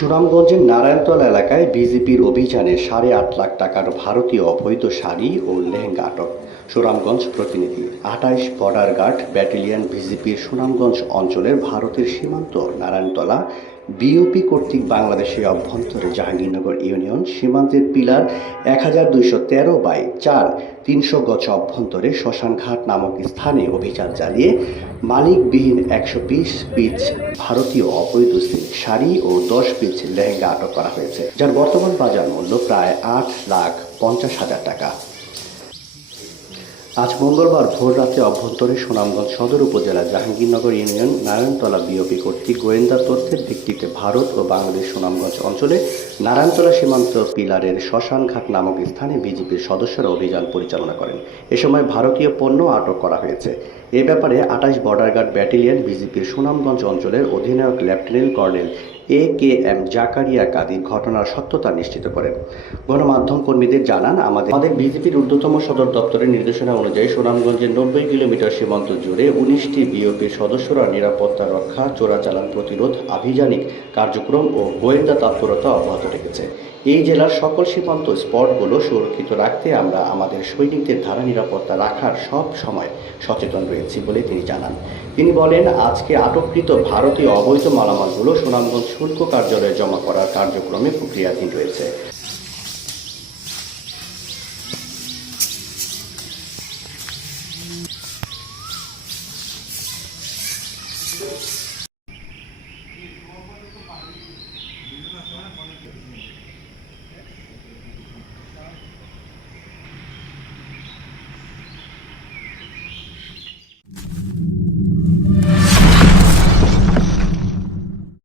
সুনামগঞ্জের নারায়ণতলা এলাকায় বিজেপির অভিযানে সাড়ে আট লাখ টাকার ভারতীয় অবৈধ শাড়ি ও লেহেঙ্গা আটক। সুনামগঞ্জ প্রতিনিধি, আঠাইশ বর্ডার গার্ড ব্যাটালিয়ন বিজেপির সুনামগঞ্জ অঞ্চলের ভারতের সীমান্ত, নারায়ণতলা বিওপি কর্তৃক বাংলাদেশের অভ্যন্তরে জাহাঙ্গীরনগর ইউনিয়ন সীমান্তের পিলার এক হাজার দুইশো তেরো বাই চার তিনশো গজ অভ্যন্তরে শ্মশানঘাট নামক স্থানে অভিযান চালিয়ে মালিকবিহীন একশো বিশ পিচ ভারতীয় অবৈধ সিল্ক শাড়ি ও দশ পিচ লেহেঙ্গা আটক করা হয়েছে, যার বর্তমান বাজার মূল্য প্রায় আট লাখ পঞ্চাশ হাজার টাকা। আজ মঙ্গলবার ভোর রাতে অভ্যন্তরে সুনামগঞ্জ সদর উপজেলা জাহাঙ্গীরনগর ইউনিয়ন নারায়ণতলা বিওপি কর্তৃক গোয়েন্দা তথ্যের ভিত্তিতে ভারত ও বাংলাদেশ সুনামগঞ্জ অঞ্চলে নারায়ণতলা সীমান্ত পিলারের শ্মশানঘাট নামক স্থানে বিজেপির সদস্যরা অভিযান পরিচালনা করেন। এ সময় ভারতীয় পণ্য আটক করা হয়েছে। এ ব্যাপারে আঠাশ বর্ডার গার্ড ব্যাটালিয়ন বিজেপির সুনামগঞ্জ অঞ্চলের অধিনায়ক lieutenant colonel A K M Zakaria Kadir ঘটনার সত্যতা নিশ্চিত করেন। গণমাধ্যম কর্মীদের জানান, আমাদের আমাদের বিজেপির ঊর্ধ্বতম সদর দপ্তরের নির্দেশনা অনুযায়ী সুনামগঞ্জের নব্বই কিলোমিটার সীমান্ত জুড়ে উনিশটি বিওপির সদস্যরা নিরাপত্তা রক্ষা, চোরাচালান প্রতিরোধ, আভিযানিক কার্যক্রম ও গোয়েন্দা তৎপরতা অব্যাহত রেখেছে। এই জেলার সকল সীমান্ত স্পটগুলো সুরক্ষিত রাখতে আমরা আমাদের সৈনিকদের ধারা নিরাপত্তা রাখার সব সময় সচেতন রয়েছি বলে তিনি জানান তিনি বলেন, আজকে আটককৃত ভারতীয় অবৈধ মালামালগুলো সুনামগঞ্জ শুল্ক কার্যালয়ে জমা করার কার্যক্রমে প্রক্রিয়াধীন রয়েছে